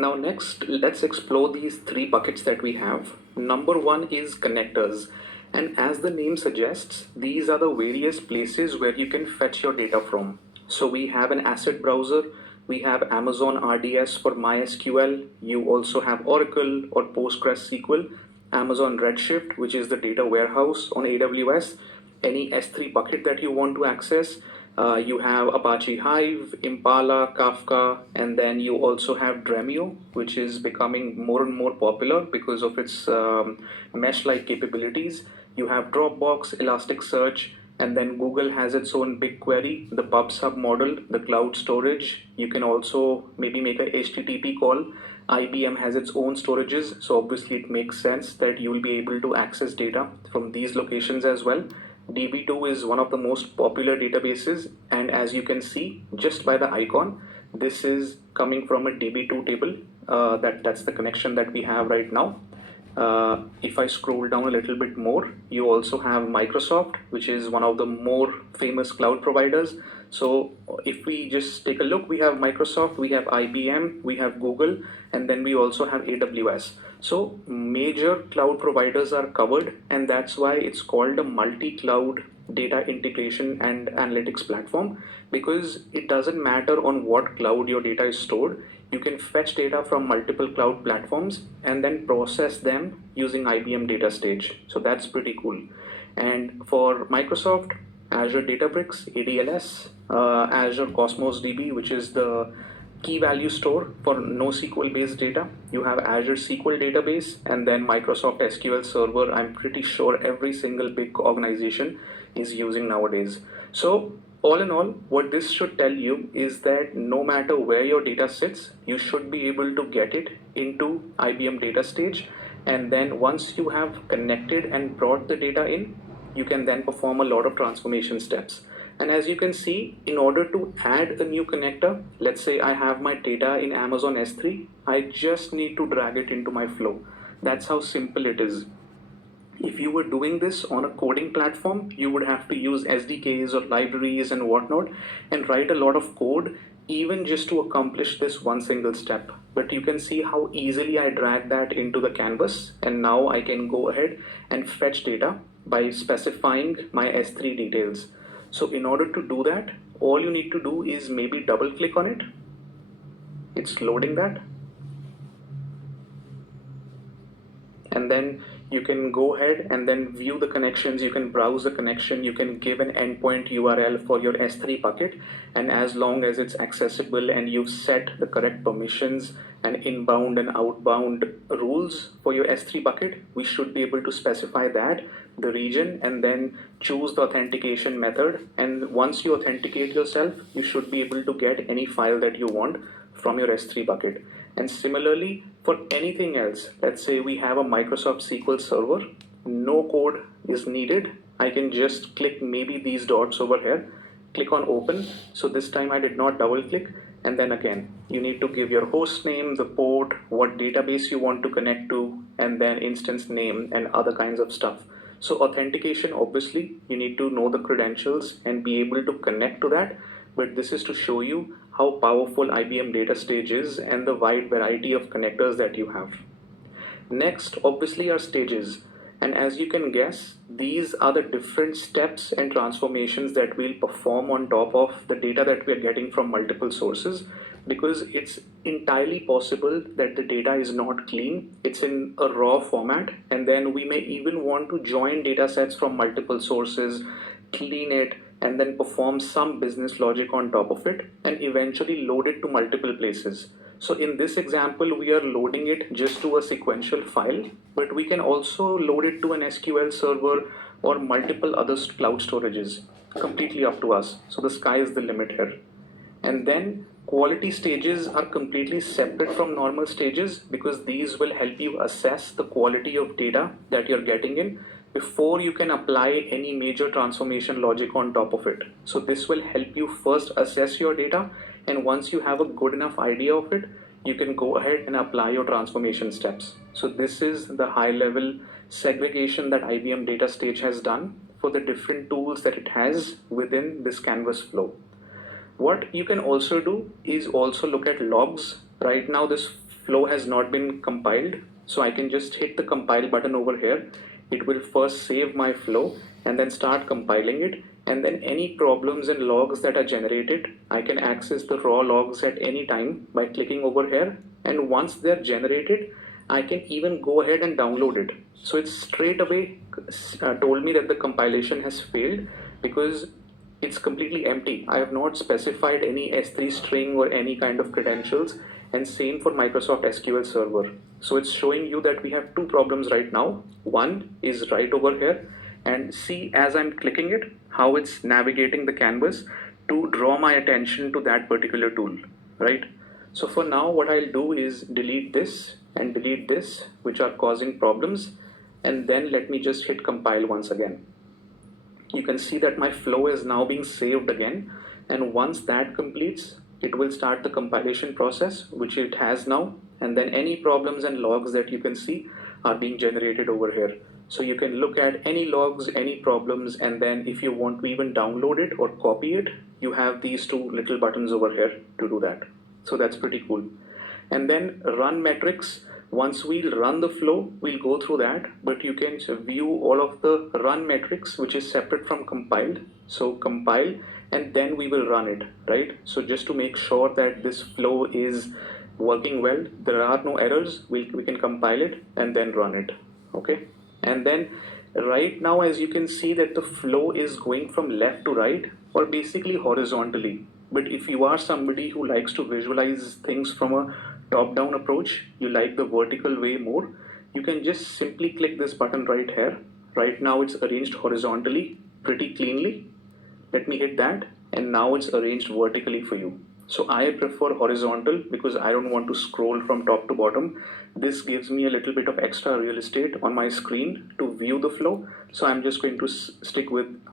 Now next, let's explore these three buckets that we have. Number one is connectors. And as the name suggests, these are the various places where you can fetch your data from. So we have an asset browser, we have Amazon RDS for MySQL, you also have Oracle or PostgreSQL, Amazon Redshift, which is the data warehouse on AWS, any S3 bucket that you want to access. You have Apache Hive, Impala, Kafka, and then you also have Dremio, which is becoming more and more popular because of its mesh-like capabilities. You have Dropbox, Elasticsearch, and then Google has its own BigQuery, the PubSub model, the cloud storage. You can also maybe make a HTTP call. IBM has its own storages, so obviously it makes sense that you will be able to access data from these locations as well. DB2 is one of the most popular databases, and as you can see just by the icon, this is coming from a DB2 table. That's the connection that we have right now. If I scroll down a little bit more, you also have Microsoft, which is one of the more famous cloud providers. So if we just take a look, we have Microsoft, we have IBM, we have Google, and then we also have AWS. So major cloud providers are covered, and that's why it's called a multi-cloud data integration and analytics platform, because it doesn't matter on what cloud your data is stored. You can fetch data from multiple cloud platforms and then process them using IBM Data Stage. So that's pretty cool. And for Microsoft, Azure Databricks, ADLS, Azure Cosmos DB, which is the key value store for NoSQL based data. You have Azure SQL database, and then Microsoft SQL Server. I'm pretty sure every single big organization is using nowadays. So all in all, what this should tell you is that no matter where your data sits, you should be able to get it into IBM Data Stage. And then once you have connected and brought the data in, you can then perform a lot of transformation steps. And as you can see, in order to add a new connector, let's say I have my data in Amazon S3, I just need to drag it into my flow. That's how simple it is. If you were doing this on a coding platform, you would have to use SDKs or libraries and whatnot and write a lot of code even just to accomplish this one single step. But you can see how easily I drag that into the canvas, and now I can go ahead and fetch data by specifying my S3 details. So in order to do that, all you need to do is maybe double click on it. It's loading that. And then you can go ahead and then view the connections. You can browse the connection. You can give an endpoint URL for your S3 bucket. And as long as it's accessible and you've set the correct permissions and inbound and outbound rules for your S3 bucket, we should be able to specify that, the region, and then choose the authentication method. And once you authenticate yourself, you should be able to get any file that you want from your S3 bucket. And similarly, for anything else, let's say we have a Microsoft SQL Server, no code is needed. I can just click maybe these dots over here, click on open. So this time I did not double click. And then again, you need to give your host name, the port, what database you want to connect to, and then instance name and other kinds of stuff. So authentication, obviously, you need to know the credentials and be able to connect to that. But this is to show you how powerful IBM Data Stage is and the wide variety of connectors that you have. Next, obviously, are stages. And as you can guess, these are the different steps and transformations that we'll perform on top of the data that we're getting from multiple sources, because it's entirely possible that the data is not clean, it's in a raw format, and then we may even want to join data sets from multiple sources, clean it, and then perform some business logic on top of it, and eventually load it to multiple places. So in this example, we are loading it just to a sequential file, but we can also load it to an SQL server or multiple other cloud storages, completely up to us. So the sky is the limit here. And then quality stages are completely separate from normal stages, because these will help you assess the quality of data that you're getting in before you can apply any major transformation logic on top of it. So this will help you first assess your data, and once you have a good enough idea of it, you can go ahead and apply your transformation steps. So this is the high level segregation that IBM Data Stage has done for the different tools that it has within this Canvas flow. What you can also do is also look at logs. Right now, this flow has not been compiled. So I can just hit the compile button over here. It will first save my flow and then start compiling it. And then any problems and logs that are generated, I can access the raw logs at any time by clicking over here. And once they're generated, I can even go ahead and download it. So it's straight away told me that the compilation has failed because it's completely empty. I have not specified any S3 string or any kind of credentials, and same for Microsoft SQL Server. So it's showing you that we have two problems right now. One is right over here, and see as I'm clicking it, how it's navigating the canvas to draw my attention to that particular tool, right? So for now, what I'll do is delete this and delete this, which are causing problems, and then let me just hit compile once again. You can see that my flow is now being saved again, and once that completes, it will start the compilation process, which it has now, and then any problems and logs that you can see are being generated over here. So you can look at any logs, any problems, and then if you want to even download it or copy it, you have these two little buttons over here to do that. So that's pretty cool. And then run metrics. Once we'll run the flow, we'll go through that, but you can view all of the run metrics, which is separate from compiled. So compile, and then we will run it, right? So just to make sure that this flow is working well, there are no errors, we can compile it and then run it, okay? And then right now, as you can see that the flow is going from left to right or basically horizontally. But if you are somebody who likes to visualize things from a top-down approach, you like the vertical way more, you can just simply click this button right here. Right now it's arranged horizontally pretty cleanly. Let me hit that, and now it's arranged vertically for you. So I prefer horizontal because I don't want to scroll from top to bottom. This gives me a little bit of extra real estate on my screen to view the flow. So I'm just going to stick with